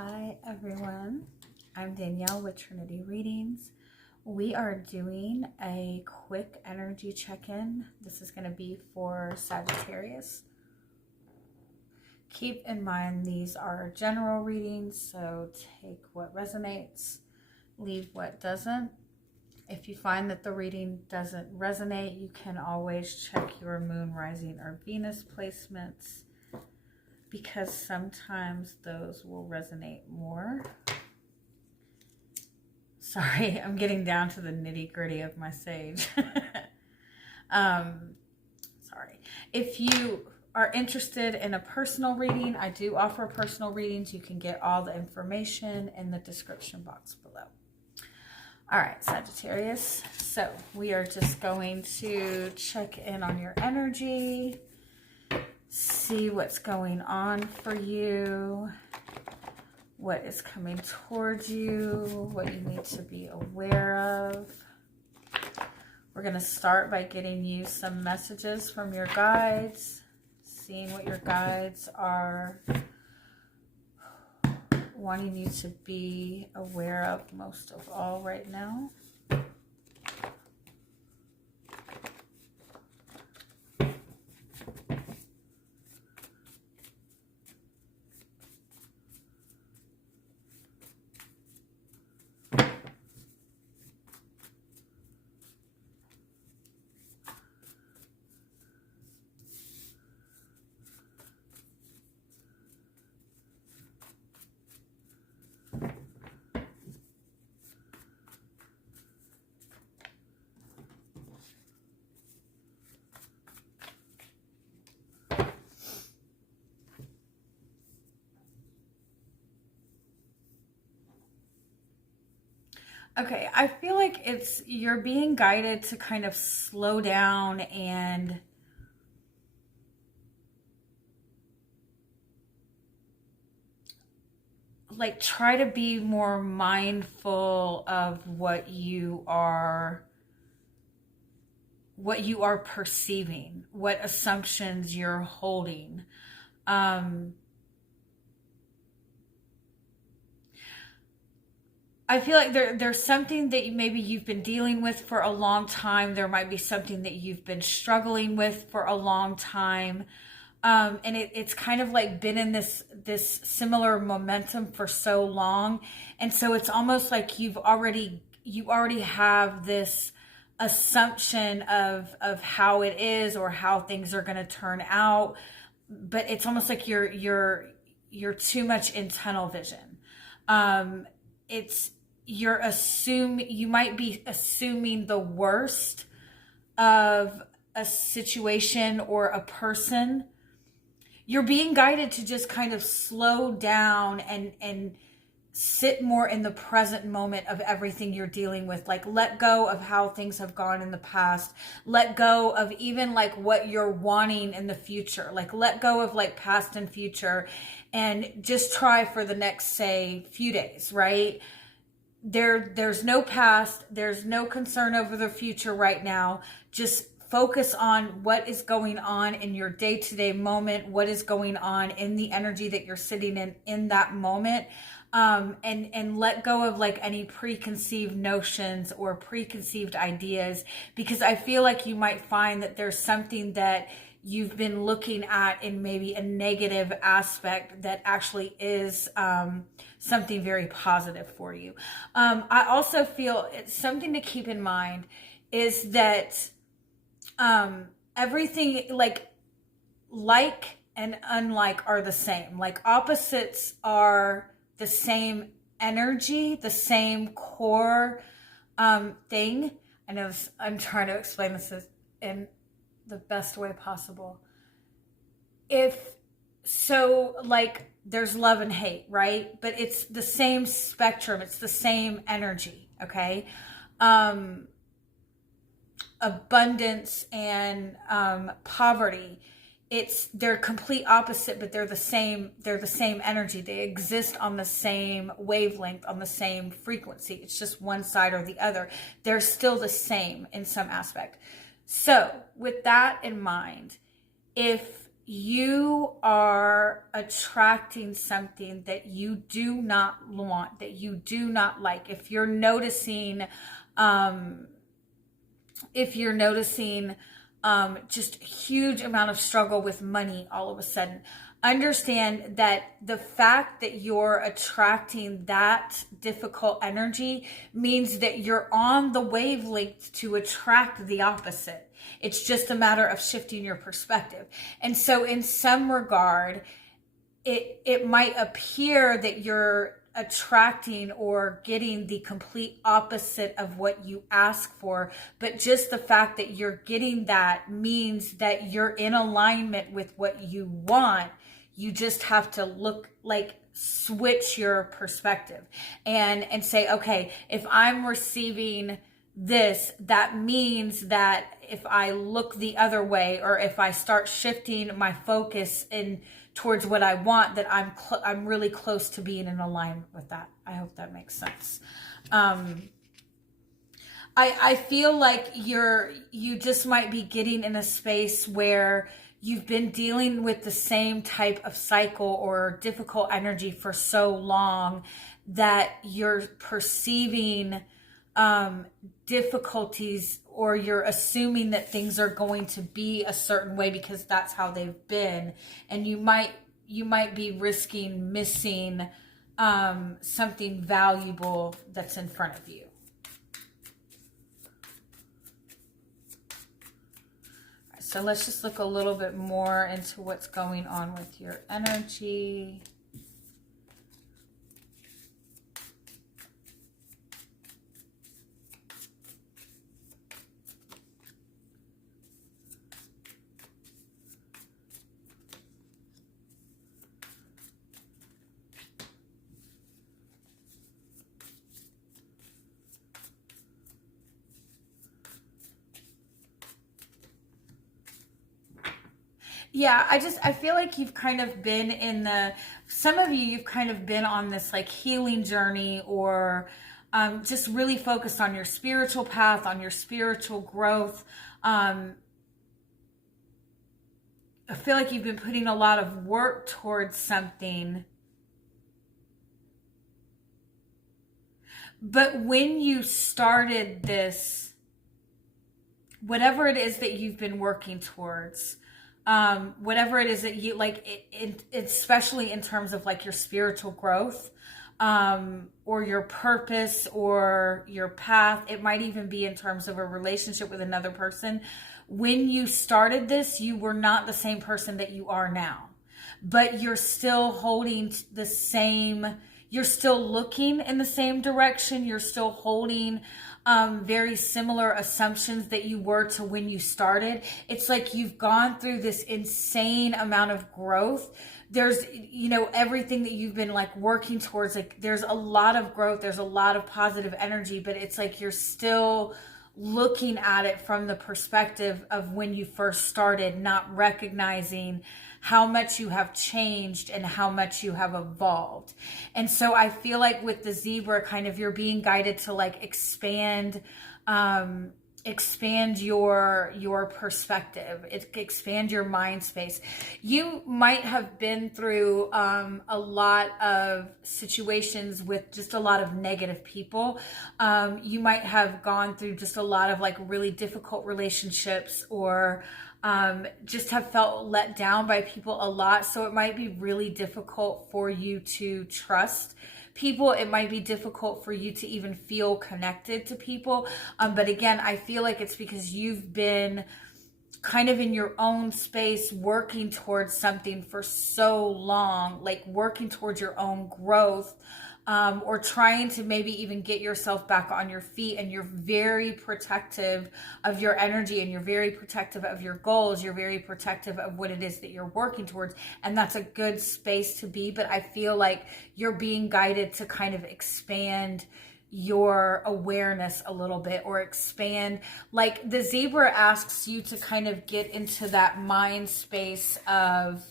Hi everyone, I'm Danielle with Trinity Readings. We are doing a quick energy check-in. This is going to be for Sagittarius. Keep in mind these are general readings, so take what resonates, leave what doesn't. If you find that the reading doesn't resonate, you can always check your moon, rising, or Venus placements, because sometimes those will resonate more. Sorry, I'm getting down to the nitty-gritty of my sage. Sorry. If you are interested in a personal reading, I do offer personal readings. You can get all the information in the description box below. All right, Sagittarius. So we are just going to check in on your energy, see what's going on for you, what is coming towards you, what you need to be aware of. We're going to start by getting you some messages from your guides, seeing what your guides are wanting you to be aware of most of all right now. Okay, I feel like you're being guided to kind of slow down and like try to be more mindful of what you are perceiving, what assumptions you're holding. I feel like there's something that maybe you've been dealing with for a long time. There might be something that you've been struggling with for a long time. And it's kind of like been in this similar momentum for so long. And so it's almost like you already have this assumption of how it is or how things are going to turn out. But it's almost like you're too much in tunnel vision. You might be assuming the worst of a situation or a person. You're being guided to just kind of slow down and sit more in the present moment of everything you're dealing with. Like, let go of how things have gone in the past. Let go of even like what you're wanting in the future. Like, let go of like past and future, and just try for the next, say, few days, right? There's no past, there's no concern over the future right now. Just focus on what is going on in your day-to-day moment, what is going on in the energy that you're sitting in that moment, and let go of like any preconceived notions or preconceived ideas, because I feel like you might find that there's something that you've been looking at in maybe a negative aspect that actually is something very positive for you. I also feel it's something to keep in mind is that everything like and unlike are the same. Like, opposites are the same energy, the same core thing. I know I'm trying to explain this in the best way possible. Like, there's love and hate, right? But it's the same spectrum. It's the same energy, okay? Abundance and poverty. They're complete opposite, but they're the same energy. They exist on the same wavelength, on the same frequency. It's just one side or the other. They're still the same in some aspect. So with that in mind, if you are attracting something that you do not want, that you do not like. If you're noticing, just a huge amount of struggle with money all of a sudden, understand that the fact that you're attracting that difficult energy means that you're on the wavelength to attract the opposite. It's just a matter of shifting your perspective. And so in some regard, it might appear that you're attracting or getting the complete opposite of what you ask for, but just the fact that you're getting that means that you're in alignment with what you want. You just have to switch your perspective and say, okay, if I'm receiving this, that means that if I look the other way, or if I start shifting my focus in towards what I want, that I'm really close to being in alignment with that. I hope that makes sense. I feel like you just might be getting in a space where you've been dealing with the same type of cycle or difficult energy for so long that you're perceiving difficulties, or you're assuming that things are going to be a certain way because that's how they've been, and you might be risking missing something valuable that's in front of you. So let's just look a little bit more into what's going on with your energy. Yeah, I feel like you've kind of been some of you've kind of been on this like healing journey, or just really focused on your spiritual path, on your spiritual growth. I feel like you've been putting a lot of work towards something. But when you started this, whatever it is that you've been working towards, whatever it is that you like, especially in terms of like your spiritual growth, or your purpose or your path, it might even be in terms of a relationship with another person. When you started this, you were not the same person that you are now, but you're still holding the same, you're still looking in the same direction. You're still holding very similar assumptions that you were to when you started. It's like you've gone through this insane amount of growth. There's, everything that you've been like working towards, like there's a lot of growth, there's a lot of positive energy, but it's like you're still looking at it from the perspective of when you first started, not recognizing how much you have changed and how much you have evolved. And so I feel like with the zebra, kind of you're being guided to like expand your perspective, expand your mind space. You might have been through a lot of situations with just a lot of negative people. You might have gone through just a lot of like really difficult relationships, or just have felt let down by people a lot. So it might be really difficult for you to trust people. It might be difficult for you to even feel connected to people. But again, I feel like it's because you've been kind of in your own space working towards something for so long, like working towards your own growth, or trying to maybe even get yourself back on your feet, and you're very protective of your energy, and you're very protective of your goals, you're very protective of what it is that you're working towards, and that's a good space to be. But I feel like you're being guided to kind of expand your awareness a little bit, or expand, like the zebra asks you to kind of get into that mind space of,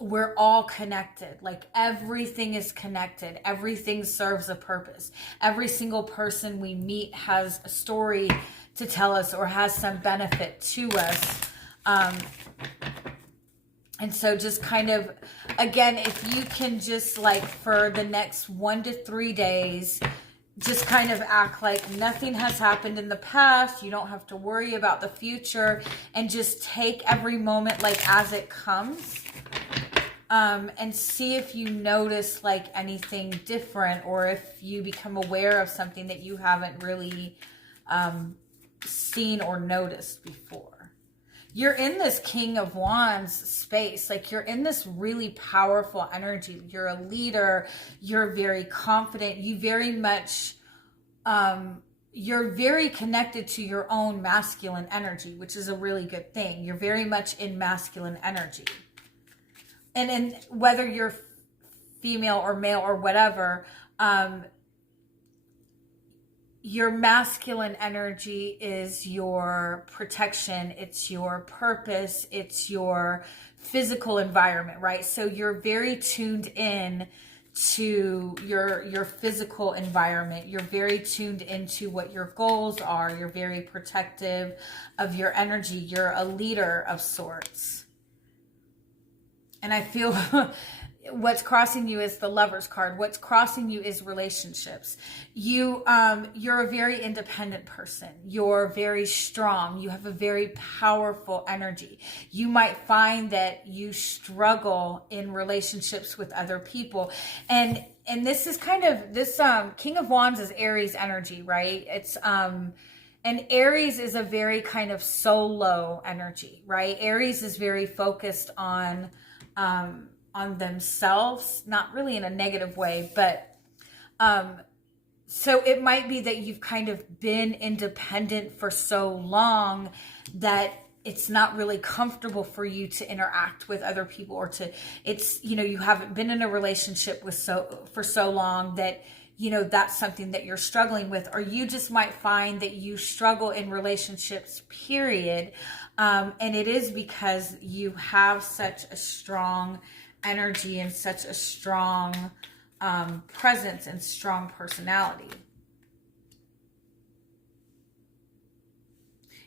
we're all connected. Like everything is connected. Everything serves a purpose. Every single person we meet has a story to tell us, or has some benefit to us. And so just kind of, again, if you can just like for the next 1 to 3 days, just kind of act like nothing has happened in the past. You don't have to worry about the future, and just take every moment like as it comes. And see if you notice like anything different, or if you become aware of something that you haven't really seen or noticed before. You're in this King of Wands space. Like you're in this really powerful energy. You're a leader. You're very confident. You very much, you're very connected to your own masculine energy, which is a really good thing. You're very much in masculine energy. And whether you're female or male or whatever, your masculine energy is your protection, it's your purpose, it's your physical environment, right? So you're very tuned in to your physical environment. You're very tuned into what your goals are. You're very protective of your energy. You're a leader of sorts. And I feel what's crossing you is the Lover's card. What's crossing you is relationships. You're a very independent person. You're very strong. You have a very powerful energy. You might find that you struggle in relationships with other people. And this is kind of, this King of Wands is Aries energy, right? It's and Aries is a very kind of solo energy, right? Aries is very focused on themselves, not really in a negative way, but so it might be that you've kind of been independent for so long that it's not really comfortable for you to interact with other people, or to, it's, you know, you haven't been in a relationship for so long that, you know, that's something that you're struggling with, or you just might find that you struggle in relationships, period. And it is because you have such a strong energy and such a strong presence and strong personality.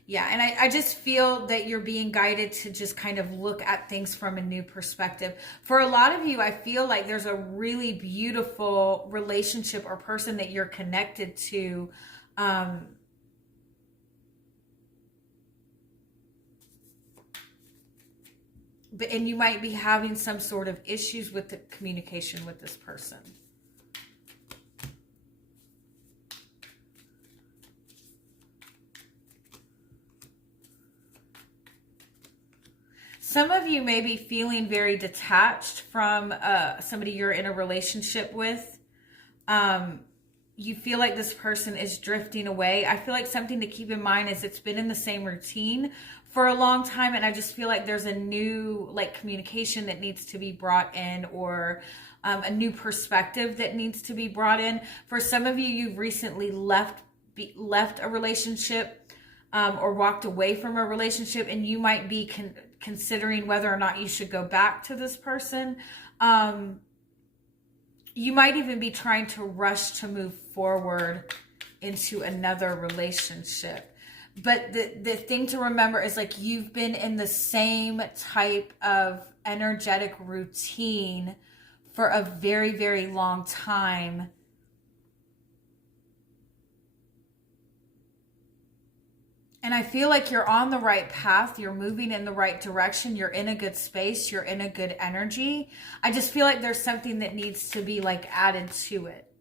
Yeah, and I just feel that you're being guided to just kind of look at things from a new perspective. For a lot of you, I feel like there's a really beautiful relationship or person that you're connected to. And you might be having some sort of issues with the communication with this person. Some of you may be feeling very detached from somebody you're in a relationship with. You feel like this person is drifting away. I feel like something to keep in mind is it's been in the same routine for a long time, and I just feel like there's a new like communication that needs to be brought in, or a new perspective that needs to be brought in. For some of you, you've recently left a relationship or walked away from a relationship, and you might be considering whether or not you should go back to this person. You might even be trying to rush to move forward into another relationship. But the thing to remember is like you've been in the same type of energetic routine for a very, very long time. And I feel like you're on the right path. You're moving in the right direction. You're in a good space. You're in a good energy. I just feel like there's something that needs to be like added to it.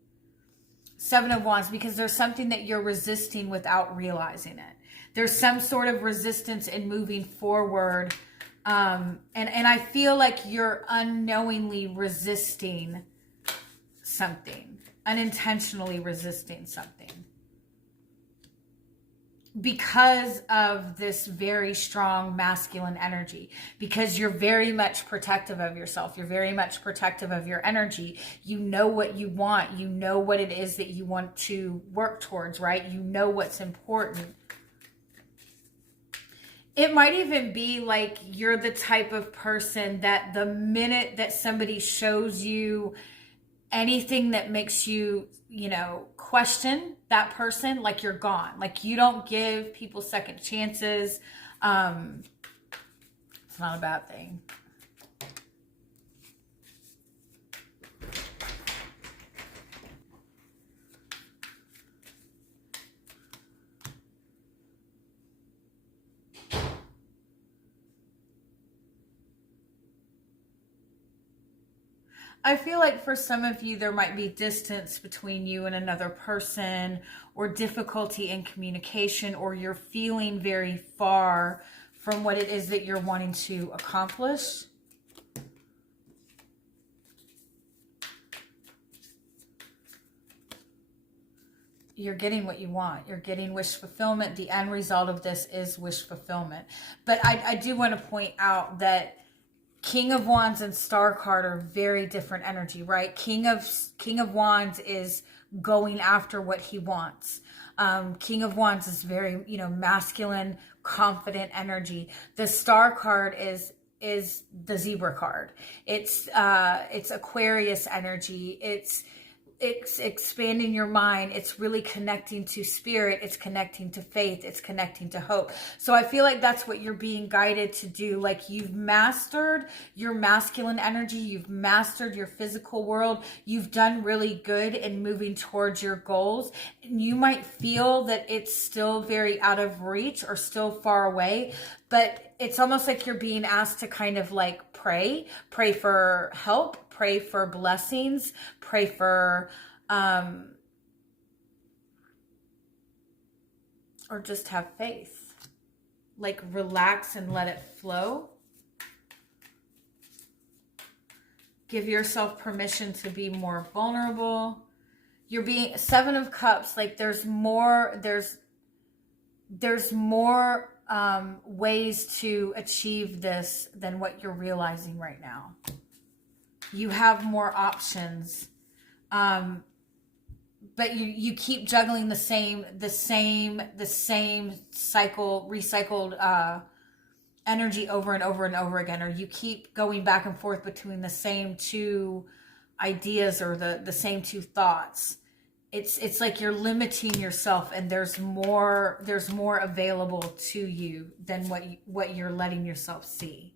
7 of Wands, because there's something that you're resisting without realizing it. There's some sort of resistance in moving forward. And I feel like you're unknowingly resisting something, unintentionally resisting something, because of this very strong masculine energy, because you're very much protective of yourself. You're very much protective of your energy. You know what you want. You know what it is that you want to work towards, right? You know what's important. It might even be like you're the type of person that the minute that somebody shows you anything that makes you, you know, question that person, like you're gone. Like you don't give people second chances. It's not a bad thing. I feel like for some of you, there might be distance between you and another person, or difficulty in communication, or you're feeling very far from what it is that you're wanting to accomplish. You're getting what you want. You're getting wish fulfillment. The end result of this is wish fulfillment. But I do want to point out that King of Wands and Star card are very different energy, right? King of Wands is going after what he wants. King of Wands is very, masculine, confident energy. The Star card is the Zebra card. It's Aquarius energy. It's expanding your mind. It's really connecting to spirit. It's connecting to faith. It's connecting to hope. So I feel like that's what you're being guided to do. Like, you've mastered your masculine energy. You've mastered your physical world. You've done really good in moving towards your goals. And you might feel that it's still very out of reach or still far away, but it's almost like you're being asked to kind of like pray for help, pray for blessings, pray for, or just have faith. Like, relax and let it flow. Give yourself permission to be more vulnerable. You're being, Seven of Cups, like there's more ways to achieve this than what you're realizing right now. You have more options, but you keep juggling the same cycle, recycled energy over and over and over again, or you keep going back and forth between the same two ideas or the same two thoughts. It's like you're limiting yourself, and there's more available to you than what you're letting yourself see.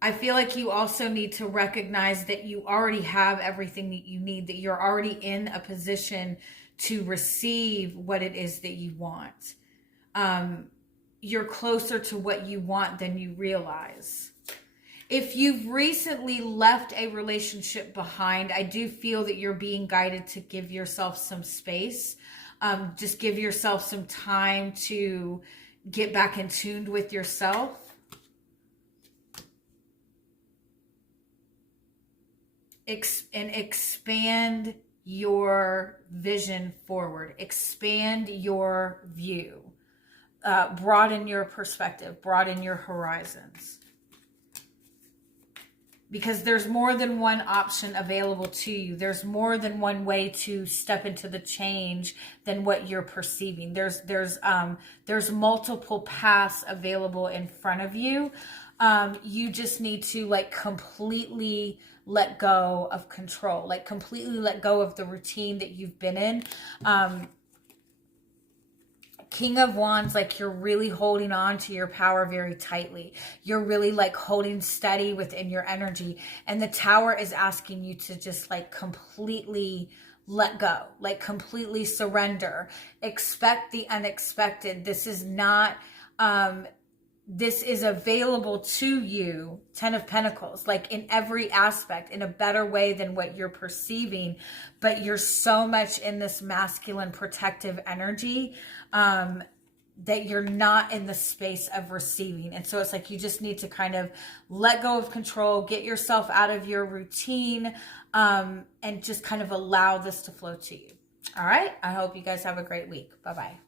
I feel like you also need to recognize that you already have everything that you need, that you're already in a position to receive what it is that you want. You're closer to what you want than you realize. If you've recently left a relationship behind, I do feel that you're being guided to give yourself some space. Just give yourself some time to get back in tune with yourself. And expand your vision forward. Expand your view. Broaden your perspective. Broaden your horizons. Because there's more than one option available to you. There's more than one way to step into the change than what you're perceiving. There's multiple paths available in front of you. You just need to like completely let go of control, like completely let go of the routine that you've been in. King of Wands, like you're really holding on to your power very tightly. You're really like holding steady within your energy. And the Tower is asking you to just like completely let go, like completely surrender. Expect the unexpected. This is not, this is available to you, Ten of Pentacles, like in every aspect, in a better way than what you're perceiving. But you're so much in this masculine protective energy that you're not in the space of receiving. And so it's like you just need to kind of let go of control, get yourself out of your routine, and just kind of allow this to flow to you. All right. I hope you guys have a great week. Bye-bye.